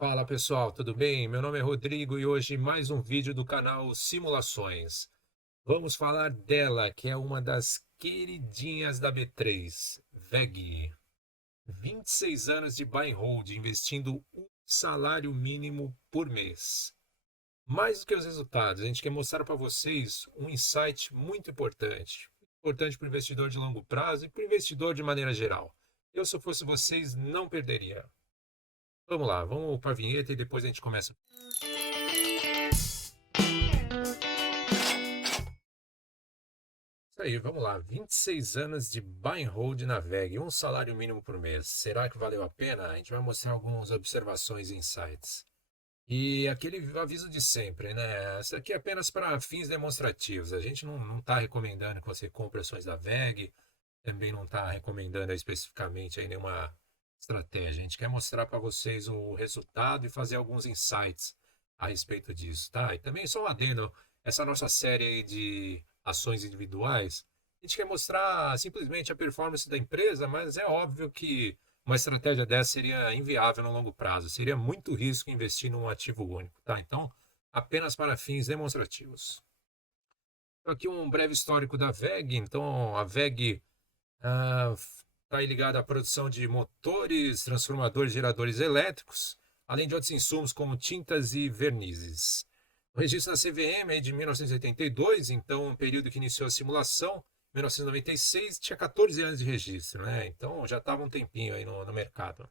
Fala pessoal, tudo bem? Meu nome é Rodrigo e hoje mais um vídeo do canal Simulações. Vamos falar dela, que é uma das queridinhas da B3, VEG. 26 anos de buy and hold, investindo um salário mínimo por mês. Mais do que os resultados, a gente quer mostrar para vocês um insight muito importante. Importante para o investidor de longo prazo e para o investidor de maneira geral. Eu, se eu fosse vocês, não perderia. Vamos lá, vamos para a vinheta e depois a gente começa. Isso aí, vamos lá. 26 anos de buy and hold na VEG, um salário mínimo por mês. Será que valeu a pena? A gente vai mostrar algumas observações e insights. E aquele aviso de sempre, né? Isso aqui é apenas para fins demonstrativos. A gente não está recomendando que você compre ações da VEG, também não está recomendando especificamente aí nenhuma estratégia. A gente quer mostrar para vocês o resultado e fazer alguns insights a respeito disso, tá? E também só um adendo, essa nossa série aí de ações individuais, a gente quer mostrar simplesmente a performance da empresa, mas é óbvio que uma estratégia dessa seria inviável no longo prazo, seria muito risco investir num ativo único, tá? Então, apenas para fins demonstrativos. Aqui um breve histórico da VEG. Então, a VEG está ligada à produção de motores, transformadores, geradores elétricos, além de outros insumos como tintas e vernizes. O registro na CVM é de 1982, então um período que iniciou a simulação. 1996 tinha 14 anos de registro, né? Então já estava um tempinho aí no mercado.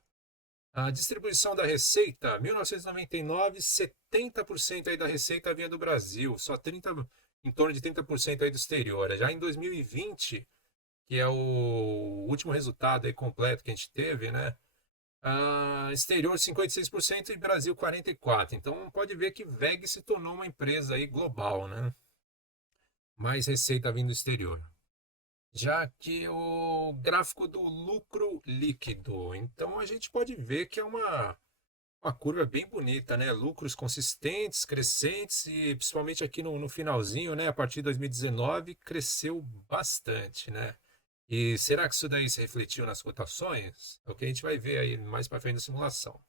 A distribuição da receita, 1999, 70% aí da receita vinha do Brasil, só 30, em torno de 30% aí do exterior. Já em 2020, que é o último resultado aí completo que a gente teve, né? Exterior 56% e Brasil 44%. Então pode ver que VEG se tornou uma empresa aí global, né? Mais receita vindo do exterior. Já que o gráfico do lucro líquido, então a gente pode ver que é uma curva bem bonita, né? Lucros consistentes, crescentes e principalmente aqui no finalzinho, né? A partir de 2019 cresceu bastante, né? E será que isso daí se refletiu nas cotações? É o que a gente vai ver aí mais para frente da simulação.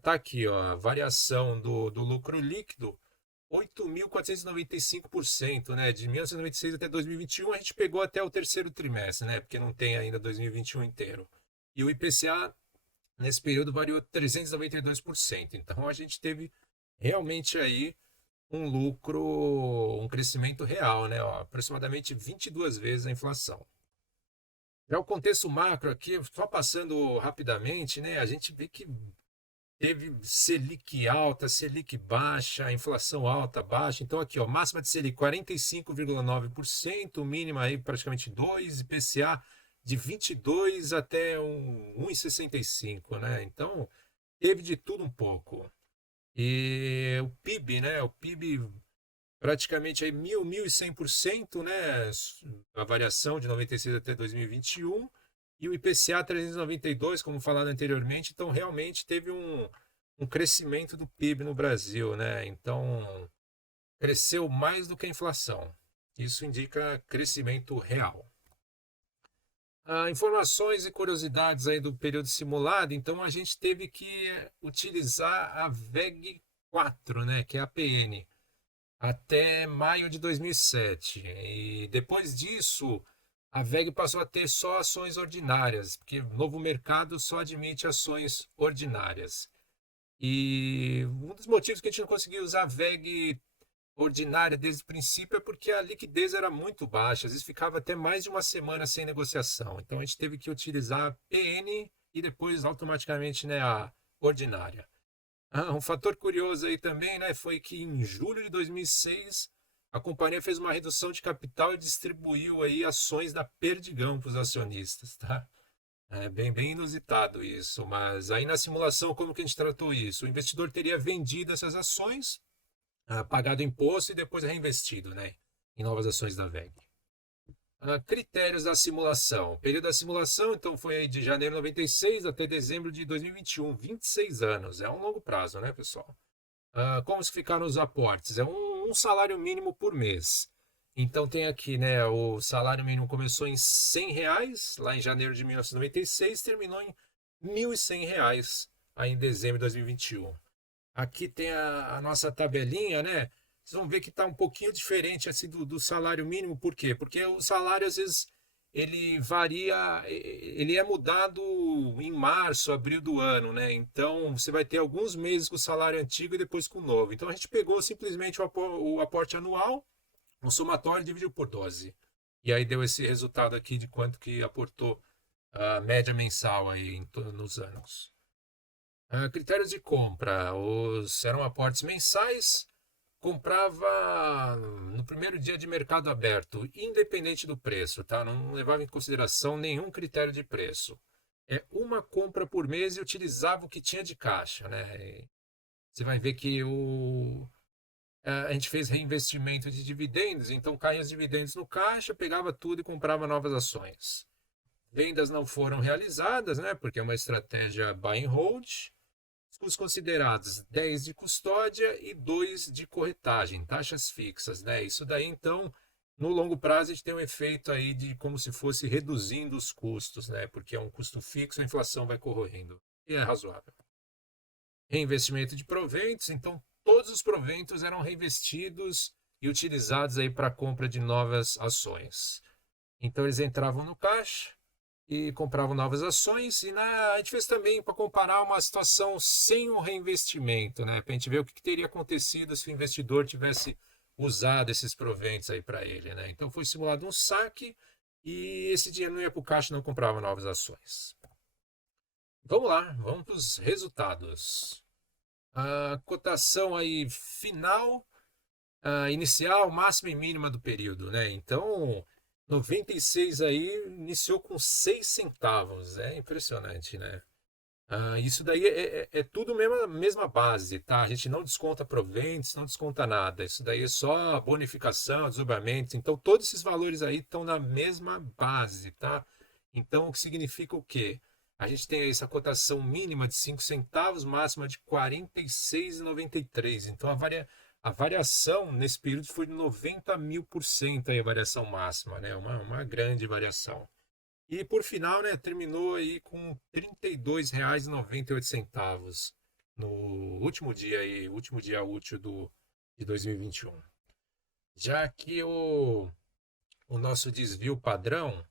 Tá aqui, ó, a variação do lucro líquido, 8.495%, né? De 1996 até 2021, a gente pegou até o terceiro trimestre, né? Porque não tem ainda 2021 inteiro. E o IPCA, nesse período, variou 392%. Então, a gente teve realmente aí um lucro, um crescimento real, né? Ó, aproximadamente 22 vezes a inflação. Já o contexto macro aqui, só passando rapidamente, né? A gente vê que teve Selic alta, Selic baixa, inflação alta, baixa. Então aqui, ó, máxima de Selic 45,9%, mínima aí praticamente 2, IPCA de 22 até 1,65, né? Então teve de tudo um pouco. E o PIB, né? O PIB praticamente aí 1.100%, né? A variação de 96 até 2021 e o IPCA 392, como falado anteriormente, então realmente teve um crescimento do PIB no Brasil, né? Então cresceu mais do que a inflação. Isso indica crescimento real. Informações e curiosidades aí do período simulado, então a gente teve que utilizar a VEG 4, né, que é a PN até maio de 2007. E depois disso, a VEG passou a ter só ações ordinárias, porque o novo mercado só admite ações ordinárias. E um dos motivos que a gente não conseguiu usar a VEG ordinária desde o princípio é porque a liquidez era muito baixa, às vezes ficava até mais de uma semana sem negociação. Então a gente teve que utilizar a PN e depois automaticamente, né, a ordinária. Um fator curioso aí também, né, foi que em julho de 2006 a companhia fez uma redução de capital e distribuiu aí ações da Perdigão para os acionistas, tá? É bem inusitado isso, mas aí na simulação como que a gente tratou isso? O investidor teria vendido essas ações, pagado imposto e depois reinvestido, né, em novas ações da VEG. Critérios da simulação. O período da simulação, então, foi aí de janeiro de 96 até dezembro de 2021, 26 anos. É um longo prazo, né, pessoal? Como se ficaram os aportes? É um salário mínimo por mês. Então tem aqui, né, o salário mínimo começou em R$ 100, lá em janeiro de 1996, terminou em R$ 1.100 aí em dezembro de 2021. Aqui tem a nossa tabelinha, né? Vocês vão ver que está um pouquinho diferente assim do salário mínimo. Por quê? Porque o salário, às vezes, ele varia, ele é mudado em março, abril do ano, né? Então, você vai ter alguns meses com o salário antigo e depois com o novo. Então, a gente pegou simplesmente o aporte anual, o somatório e dividiu por 12. E aí deu esse resultado aqui de quanto que aportou a média mensal aí nos anos. Critérios de compra. Eram aportes mensais. Comprava no primeiro dia de mercado aberto, independente do preço, tá? Não levava em consideração nenhum critério de preço. É uma compra por mês e utilizava o que tinha de caixa, né? Você vai ver que a gente fez reinvestimento de dividendos, então caía os dividendos no caixa, pegava tudo e comprava novas ações. Vendas não foram realizadas, né? Porque é uma estratégia buy and hold. Os considerados 10 de custódia e 2 de corretagem, taxas fixas, né? Isso daí, então, no longo prazo, a gente tem um efeito aí de como se fosse reduzindo os custos, né? Porque é um custo fixo, a inflação vai corroendo. E é razoável. Reinvestimento de proventos, então, todos os proventos eram reinvestidos e utilizados aí para a compra de novas ações. Então, eles entravam no caixa e compravam novas ações. E a gente fez também para comparar uma situação sem um reinvestimento, né? Para a gente ver o que teria acontecido se o investidor tivesse usado esses proventos aí para ele, né? Então foi simulado um saque e esse dinheiro não ia para o caixa, não comprava novas ações. Vamos lá, vamos para os resultados. A cotação aí final, inicial, máxima e mínima do período, né? Então 96 aí iniciou com 6 centavos. É impressionante, né? Isso daí é tudo mesma base, tá? A gente não desconta proventos, não desconta nada. Isso daí é só bonificação, desdobramento. Então, todos esses valores aí estão na mesma base, tá? Então, o que significa o quê? A gente tem aí essa cotação mínima de 5 centavos, máxima de 46,93. Então, a variação nesse período foi de 90.000% aí a variação máxima, né? Uma grande variação. E por final, né, terminou aí com R$ 32,98 no último dia aí, último dia útil de 2021. Já que o nosso desvio padrão,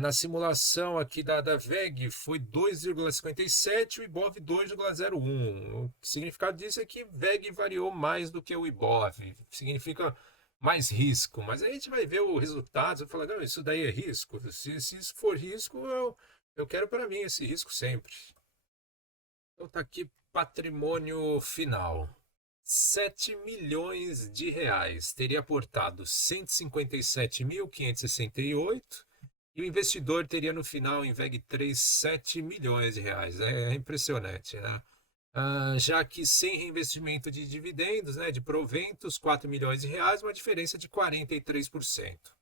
na simulação aqui da VEG foi 2,57 e o IBOV 2,01. O significado disso é que VEG variou mais do que o IBOV. Significa mais risco. Mas aí a gente vai ver o resultado e falar, não, isso daí é risco. Se isso for risco, eu quero para mim esse risco sempre. Então tá aqui patrimônio final. 7 milhões de reais. Teria aportado 157.568 e o investidor teria no final em VEG3 7 milhões de reais. É impressionante, né? Já que sem reinvestimento de dividendos, né, de proventos, 4 milhões de reais, uma diferença de 43%.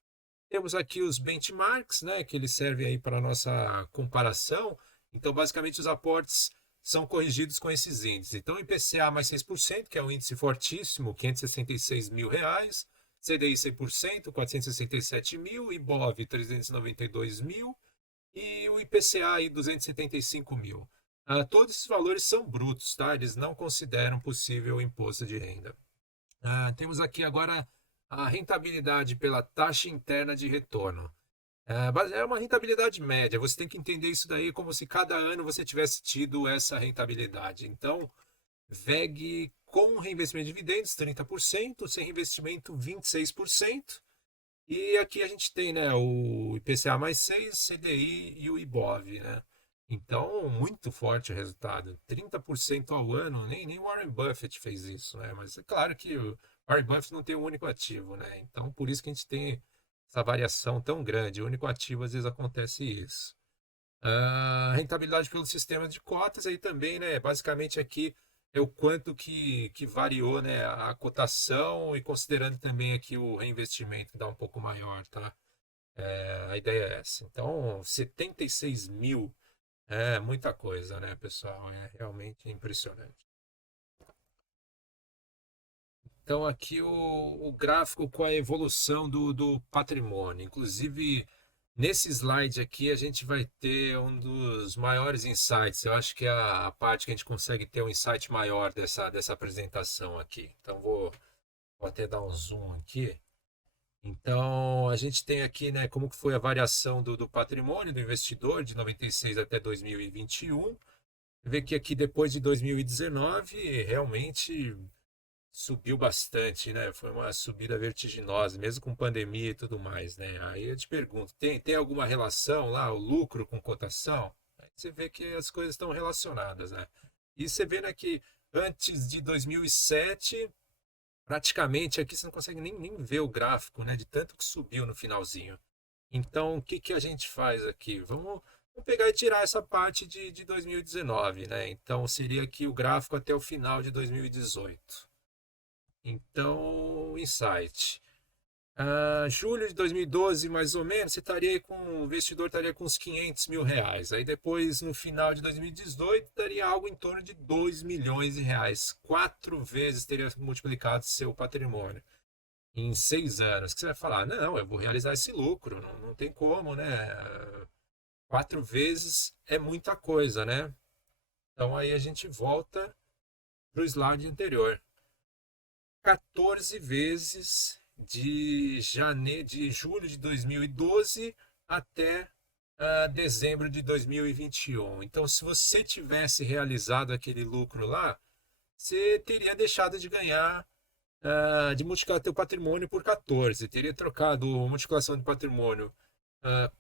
Temos aqui os benchmarks, né, que eles servem aí para a nossa comparação. Então, basicamente, os aportes são corrigidos com esses índices. Então, IPCA mais 6%, que é um índice fortíssimo, R$ 566 mil. CDI 100%, 467 mil. IBOV, 392 mil. E o IPCA, aí, 275 mil. Todos esses valores são brutos, tá? Eles não consideram possível imposto de renda. Temos aqui agora a rentabilidade pela taxa interna de retorno. É uma rentabilidade média. Você tem que entender isso daí como se cada ano você tivesse tido essa rentabilidade. Então, VEG com reinvestimento de dividendos, 30%, sem reinvestimento, 26%. E aqui a gente tem, né, o IPCA mais 6, CDI e o IBOV, né? Então, muito forte o resultado. 30% ao ano, nem Warren Buffett fez isso, né? Mas é claro que o Warren Buffett não tem um único ativo, né? Então, por isso que a gente tem essa variação tão grande. O único ativo, às vezes, acontece isso. A rentabilidade pelo sistema de cotas aí também, né? Basicamente aqui é o quanto que variou, né, a cotação e considerando também aqui o reinvestimento que dá um pouco maior, tá? A ideia é essa. Então, 76 mil é muita coisa, né, pessoal? É realmente impressionante. Então, aqui o gráfico com a evolução do patrimônio. Inclusive, Nesse slide aqui, a gente vai ter um dos maiores insights. Eu acho que é a parte que a gente consegue ter um insight maior dessa apresentação aqui. Então, vou até dar um zoom aqui. Então, a gente tem aqui, né, como que foi a variação do patrimônio do investidor de 96 até 2021. Vê que aqui, depois de 2019, realmente subiu bastante, né? Foi uma subida vertiginosa, mesmo com pandemia e tudo mais, né? Aí eu te pergunto, tem alguma relação lá, o lucro com cotação? Aí você vê que as coisas estão relacionadas, né? E você vê, né, que antes de 2007, praticamente aqui você não consegue nem ver o gráfico, né? De tanto que subiu no finalzinho. Então, o que que a gente faz aqui? Vamos pegar e tirar essa parte de 2019, né? Então, seria aqui o gráfico até o final de 2018. Então, insight. Julho de 2012, mais ou menos, você estaria aí com, o investidor estaria com uns R$ 500 mil. Aí depois, no final de 2018, daria algo em torno de R$ 2 milhões. 4 vezes teria multiplicado seu patrimônio em 6 anos. Que você vai falar, não, eu vou realizar esse lucro, não tem como, né? 4 vezes é muita coisa, né? Então aí a gente volta para o slide anterior. 14 vezes de julho de 2012 até dezembro de 2021. Então, se você tivesse realizado aquele lucro lá, você teria deixado de ganhar, de multiplicar teu patrimônio por 14. Teria trocado a multiplicação de patrimônio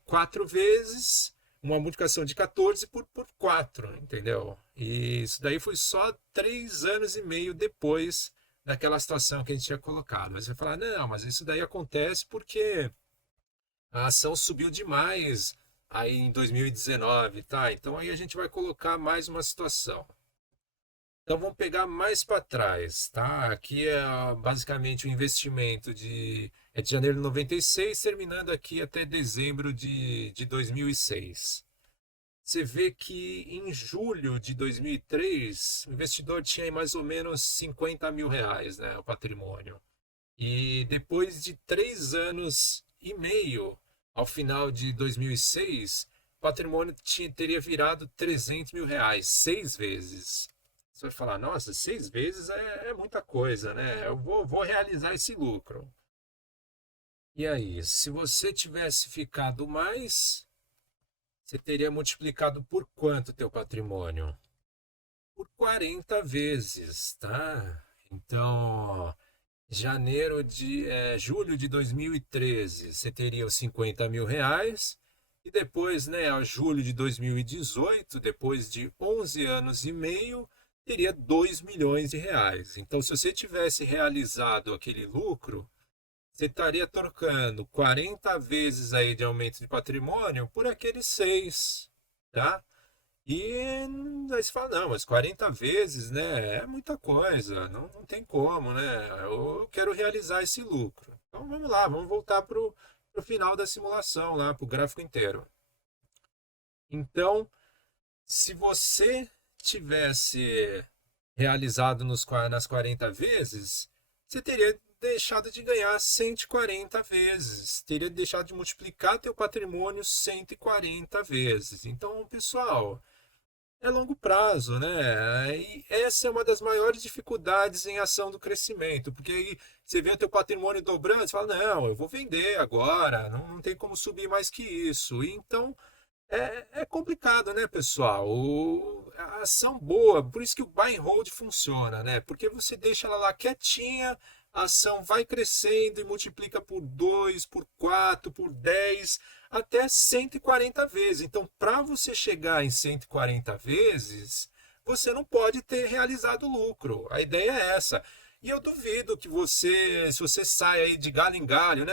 4 vezes, uma multiplicação de 14 por 4, entendeu? E isso daí foi só 3 anos e meio depois daquela situação que a gente tinha colocado. Mas você vai falar, não, mas isso daí acontece porque a ação subiu demais aí em 2019, tá? Então aí a gente vai colocar mais uma situação. Então vamos pegar mais para trás, tá? Aqui é basicamente o investimento de janeiro de 96, terminando aqui até dezembro de 2006. Você vê que em julho de 2003, o investidor tinha aí mais ou menos R$ 50 mil, né, o patrimônio. E depois de 3 anos e meio, ao final de 2006, o patrimônio teria virado R$ 300 mil, 6 vezes. Você vai falar, nossa, 6 vezes é muita coisa, né? Eu vou realizar esse lucro. E aí, se você tivesse ficado mais, você teria multiplicado por quanto teu patrimônio? Por 40 vezes, tá? Então, julho de 2013, você teria os R$ 50 mil. E depois, né, a julho de 2018, depois de 11 anos e meio, teria R$ 2 milhões. Então, se você tivesse realizado aquele lucro, você estaria trocando 40 vezes aí de aumento de patrimônio por aqueles 6, tá? E aí você fala, não, mas 40 vezes, né? É muita coisa, não tem como, né? Eu quero realizar esse lucro. Então vamos lá, vamos voltar para o final da simulação, lá para o gráfico inteiro. Então, se você tivesse realizado nas 40 vezes, você teria deixado de ganhar 140 vezes, teria deixado de multiplicar teu patrimônio 140 vezes. Então, pessoal, é longo prazo, né? E essa é uma das maiores dificuldades em ação do crescimento, porque aí você vê o teu patrimônio dobrando, você fala, não, eu vou vender agora, não tem como subir mais que isso. E então, é complicado, né, pessoal? A ação boa, por isso que o buy and hold funciona, né? Porque você deixa ela lá quietinha, a ação vai crescendo e multiplica por 2, por 4, por 10, até 140 vezes. Então, para você chegar em 140 vezes, você não pode ter realizado lucro. A ideia é essa. E eu duvido que você, se você sai aí de galho em galho, né?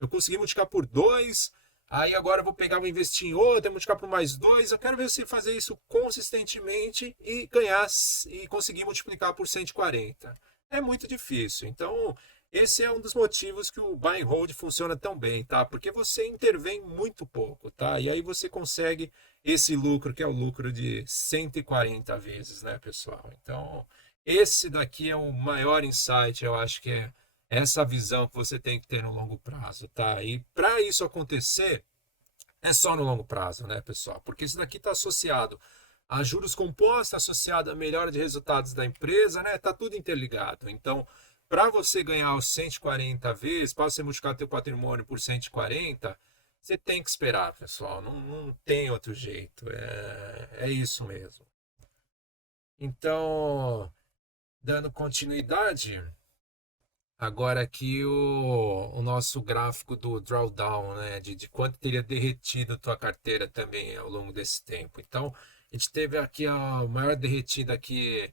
Eu consegui multiplicar por 2. Aí agora eu vou pegar, vou investir em outra, multiplicar por mais 2. Eu quero ver você fazer isso consistentemente e ganhar e conseguir multiplicar por 140. É muito difícil. Então, esse é um dos motivos que o buy and hold funciona tão bem, tá? Porque você intervém muito pouco, tá? E aí você consegue esse lucro, que é o lucro de 140 vezes, né, pessoal? Então, esse daqui é o maior insight, eu acho que é essa visão que você tem que ter no longo prazo, tá? E para isso acontecer, é só no longo prazo, né, pessoal? Porque isso daqui está associado a juros compostos, associado à melhora de resultados da empresa, né? Tá tudo interligado. Então, para você ganhar os 140 vezes, para você multiplicar teu patrimônio por 140, você tem que esperar, pessoal. Não tem outro jeito. É isso mesmo. Então, dando continuidade, agora aqui o nosso gráfico do drawdown, né, de quanto teria derretido a tua carteira também ao longo desse tempo. Então, a gente teve aqui a maior derretida aqui,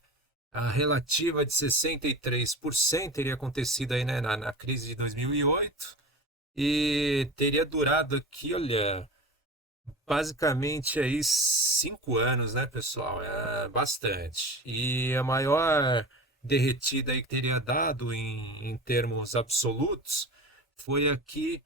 a relativa de 63% teria acontecido aí, né, na crise de 2008 e teria durado aqui, olha, basicamente aí 5 anos, né, pessoal? É bastante. E a maior derretida aí que teria dado em termos absolutos foi aqui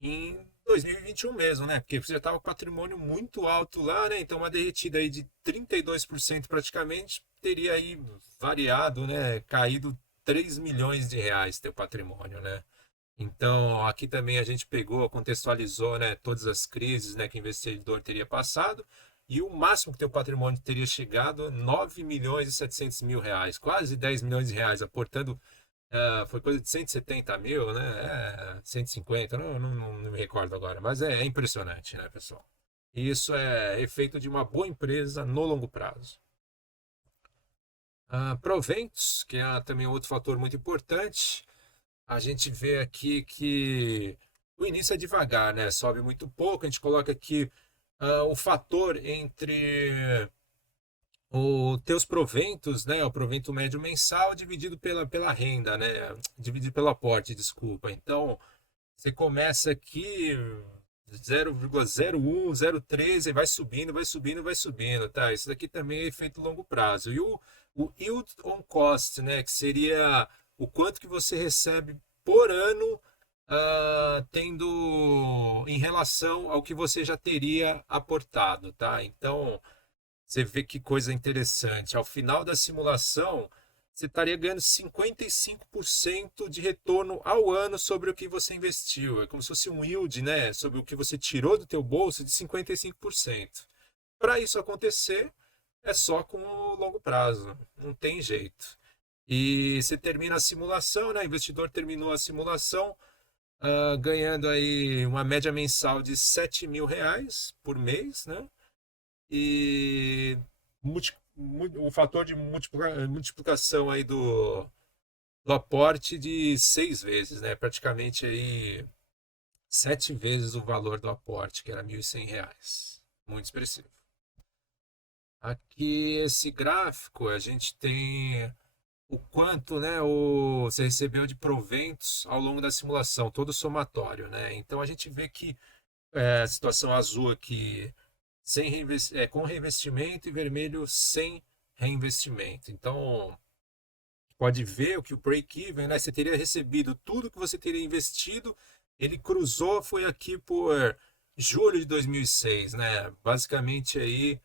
em 2021 mesmo, né? Porque você já estava com patrimônio muito alto lá, né? Então uma derretida aí de 32% praticamente teria aí variado, né? Caído 3 milhões de reais teu patrimônio, né? Então, aqui também a gente pegou, contextualizou, né, todas as crises, né, que o investidor teria passado, e o máximo que teu patrimônio teria chegado, 9 milhões e 700 mil reais, quase 10 milhões de reais, aportando, foi coisa de 170 mil, né, 150, não me recordo agora, mas é impressionante, né, pessoal? E isso é efeito de uma boa empresa no longo prazo. Proventos, que é também outro fator muito importante. A gente vê aqui que o início é devagar, né? Sobe muito pouco. A gente coloca aqui o fator entre os teus proventos, né? O provento médio mensal dividido pela renda, né? Dividido pelo aporte, desculpa. Então, você começa aqui 0,01, 0,13, vai subindo, vai subindo, vai subindo, tá? Isso daqui também é efeito longo prazo. E o yield on cost, né? Que seria o quanto que você recebe por ano, tendo em relação ao que você já teria aportado, tá? Então, você vê que coisa interessante. Ao final da simulação, você estaria ganhando 55% de retorno ao ano sobre o que você investiu. É como se fosse um yield, né, sobre o que você tirou do teu bolso de 55%. Para isso acontecer, é só com o longo prazo, não tem jeito. E você termina a simulação, né? O investidor terminou a simulação, ganhando aí uma média mensal de 7 mil reais por mês, né? E o fator de multiplicação aí do aporte de 6 vezes, né? Praticamente aí 7 vezes o valor do aporte, que era R$ 1.100. Muito expressivo. Aqui, esse gráfico, a gente tem o quanto, né, você recebeu de proventos ao longo da simulação, todo somatório, né? Então, a gente vê que a situação azul aqui com reinvestimento e vermelho sem reinvestimento. Então, pode ver o que o break-even, né? Você teria recebido tudo que você teria investido, ele cruzou, foi aqui por julho de 2006, né? Basicamente aí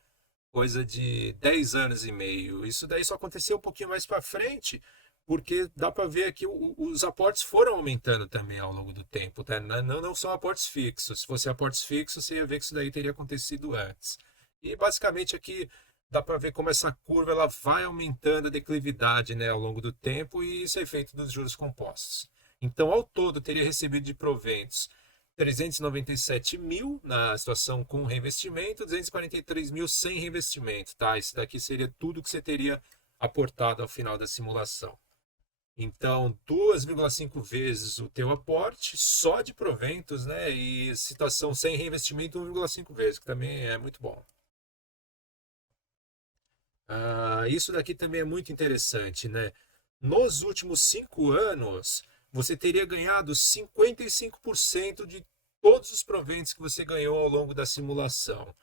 coisa de 10 anos e meio. Isso daí só aconteceu um pouquinho mais para frente, porque dá para ver aqui os aportes foram aumentando também ao longo do tempo, tá? Não são aportes fixos. Se fosse aportes fixos, você ia ver que isso daí teria acontecido antes. E basicamente aqui dá para ver como essa curva ela vai aumentando a declividade, né, ao longo do tempo, e isso é efeito dos juros compostos. Então, ao todo, teria recebido de proventos 397 mil na situação com reinvestimento, 243 mil sem reinvestimento, tá? Isso daqui seria tudo que você teria aportado ao final da simulação. Então, 2,5 vezes o teu aporte só de proventos, né? E situação sem reinvestimento, 1,5 vezes, que também é muito bom. Isso daqui também é muito interessante, né? Nos últimos 5 anos, você teria ganhado 55% de todos os proventos que você ganhou ao longo da simulação.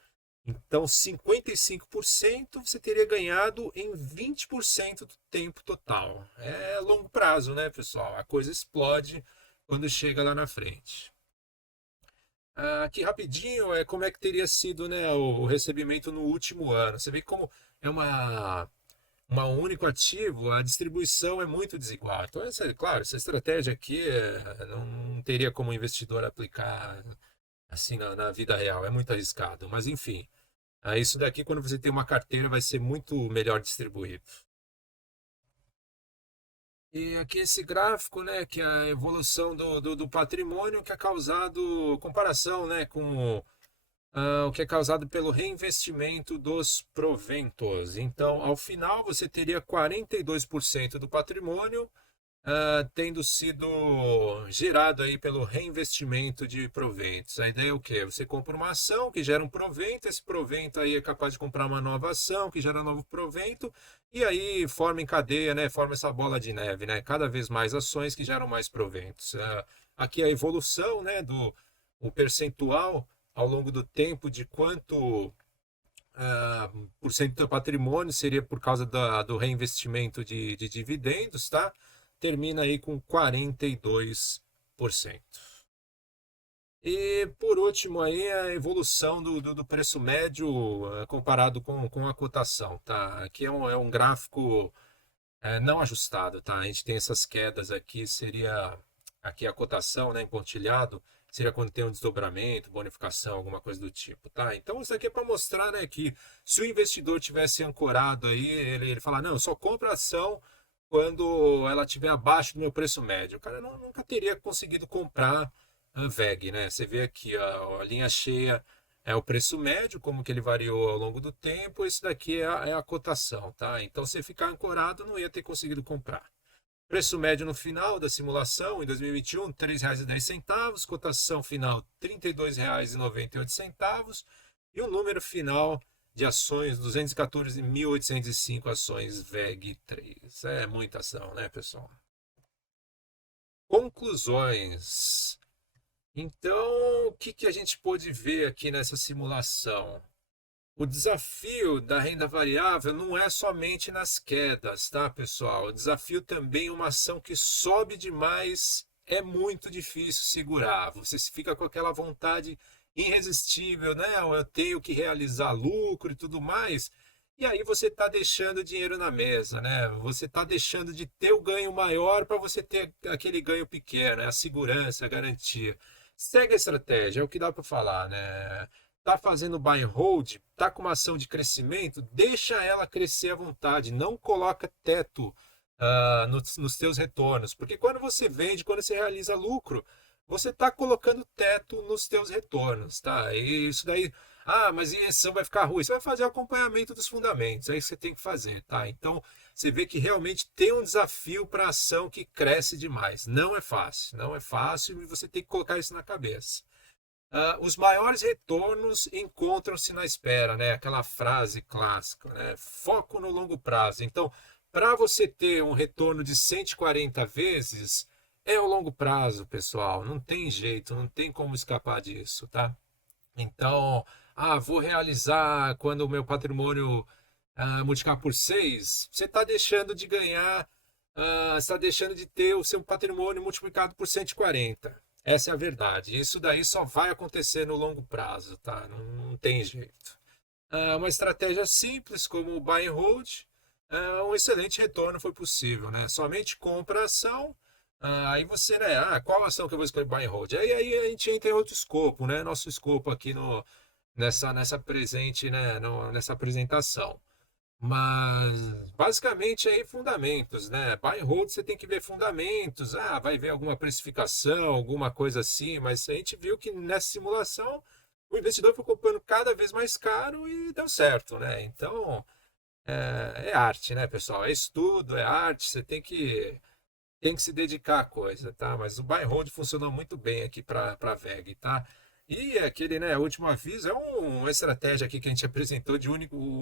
Então, 55% você teria ganhado em 20% do tempo total. É longo prazo, né, pessoal? A coisa explode quando chega lá na frente. Aqui rapidinho é como é que teria sido, né, o recebimento no último ano. Você vê como é uma único ativo, a distribuição é muito desigual. Então, claro, essa estratégia aqui não teria como o investidor aplicar assim, na vida real. É muito arriscado. Mas, enfim, isso daqui, quando você tem uma carteira, vai ser muito melhor distribuído. E aqui esse gráfico, né, que é a evolução do patrimônio que é causado, comparação, né, com o que é causado pelo reinvestimento dos proventos. Então, ao final, você teria 42% do patrimônio tendo sido gerado aí pelo reinvestimento de proventos. A ideia é o quê? Você compra uma ação que gera um provento, esse provento aí é capaz de comprar uma nova ação que gera novo provento, e aí forma em cadeia, né? Forma essa bola de neve, né? Cada vez mais ações que geram mais proventos. Aqui a evolução, né, do o percentual ao longo do tempo de quanto por cento do patrimônio seria por causa do reinvestimento de dividendos, tá? Termina aí com 42%. E por último aí a evolução do preço médio comparado com a cotação, tá? Aqui é um gráfico não ajustado, tá? A gente tem essas quedas aqui, seria aqui a cotação, né, em pontilhado, seria quando tem um desdobramento, bonificação, alguma coisa do tipo, tá? Então isso aqui é para mostrar, né, que se o investidor tivesse ancorado aí, ele falar, não, eu só compro a ação quando ela estiver abaixo do meu preço médio. O cara nunca teria conseguido comprar a VEG, né? Você vê aqui a linha cheia é o preço médio, como que ele variou ao longo do tempo, isso daqui é a cotação, tá? Então, se ficar ancorado, não ia ter conseguido comprar. Preço médio no final da simulação, em 2021, R$ 3,10, cotação final R$ 32,98 e o número final de ações, 214.805 ações VEG 3. É muita ação, né, pessoal? Conclusões. Então, o que a gente pôde ver aqui nessa simulação? O desafio da renda variável não é somente nas quedas, tá, pessoal? O desafio também é uma ação que sobe demais, é muito difícil segurar. Você fica com aquela vontade irresistível, né? Eu tenho que realizar lucro e tudo mais. E aí você está deixando dinheiro na mesa, né? Você está deixando de ter o ganho maior para você ter aquele ganho pequeno, a segurança, a garantia. Segue a estratégia, é o que dá para falar, né? Tá fazendo buy and hold, tá com uma ação de crescimento, deixa ela crescer à vontade, não coloca teto nos teus retornos, porque quando você vende, quando você realiza lucro, você está colocando teto nos teus retornos, tá? E isso daí, mas a ação vai ficar ruim. Você vai fazer o acompanhamento dos fundamentos, é isso que você tem que fazer, tá? Então, você vê que realmente tem um desafio para a ação que cresce demais. Não é fácil, não é fácil e você tem que colocar isso na cabeça. Os maiores retornos encontram-se na espera, né? Aquela frase clássica, né? Foco no longo prazo. Então, para você ter um retorno de 140 vezes, é o longo prazo, pessoal. Não tem jeito, não tem como escapar disso, tá? Então, vou realizar quando o meu patrimônio multiplicar por 6. Você está deixando de ganhar, está deixando de ter o seu patrimônio multiplicado por 140. Essa é a verdade. Isso daí só vai acontecer no longo prazo, tá? Não tem jeito. Uma estratégia simples como o buy and hold, um excelente retorno foi possível, né? Somente compra a ação, aí você, né? Qual ação que eu vou escolher buy and hold? Aí a gente entra em outro escopo, né? Nosso escopo aqui nessa presente, né? Nessa apresentação. Mas basicamente aí fundamentos, né? Buy and hold você tem que ver fundamentos, vai ver alguma precificação, alguma coisa assim, mas a gente viu que nessa simulação o investidor foi comprando cada vez mais caro e deu certo, né? Então é arte, né, pessoal? É estudo, é arte, você tem que se dedicar à coisa, tá? Mas o buy and hold funcionou muito bem aqui para VEG, tá? E aquele, né, último aviso é uma estratégia aqui que a gente apresentou de um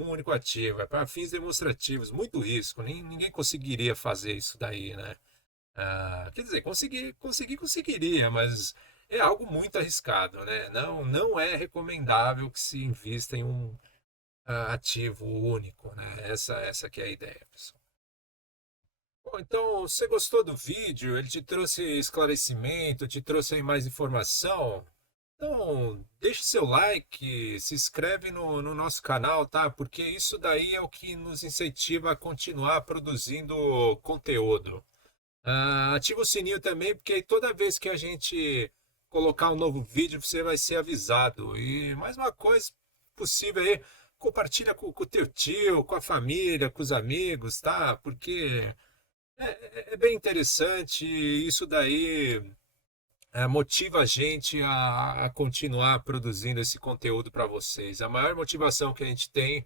único ativo, é para fins demonstrativos, muito risco, ninguém conseguiria fazer isso daí, né? Quer dizer, conseguiria, mas é algo muito arriscado, né? Não é recomendável que se invista em um ativo único, né? Essa que é a ideia, pessoal. Bom, então, você gostou do vídeo? Ele te trouxe esclarecimento, te trouxe aí mais informação? Então, deixe seu like, se inscreve no nosso canal, tá? Porque isso daí é o que nos incentiva a continuar produzindo conteúdo. Ativa o sininho também, porque toda vez que a gente colocar um novo vídeo, você vai ser avisado. E mais uma coisa possível aí, compartilha com o teu tio, com a família, com os amigos, tá? Porque é bem interessante e isso daí motiva a gente a continuar produzindo esse conteúdo para vocês. A maior motivação que a gente tem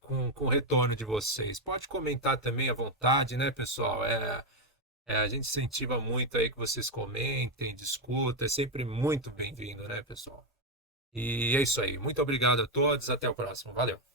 com o retorno de vocês. Pode comentar também à vontade, né, pessoal? A gente incentiva muito aí que vocês comentem, discutam, é sempre muito bem-vindo, né, pessoal? E é isso aí. Muito obrigado a todos, até o próximo. Valeu.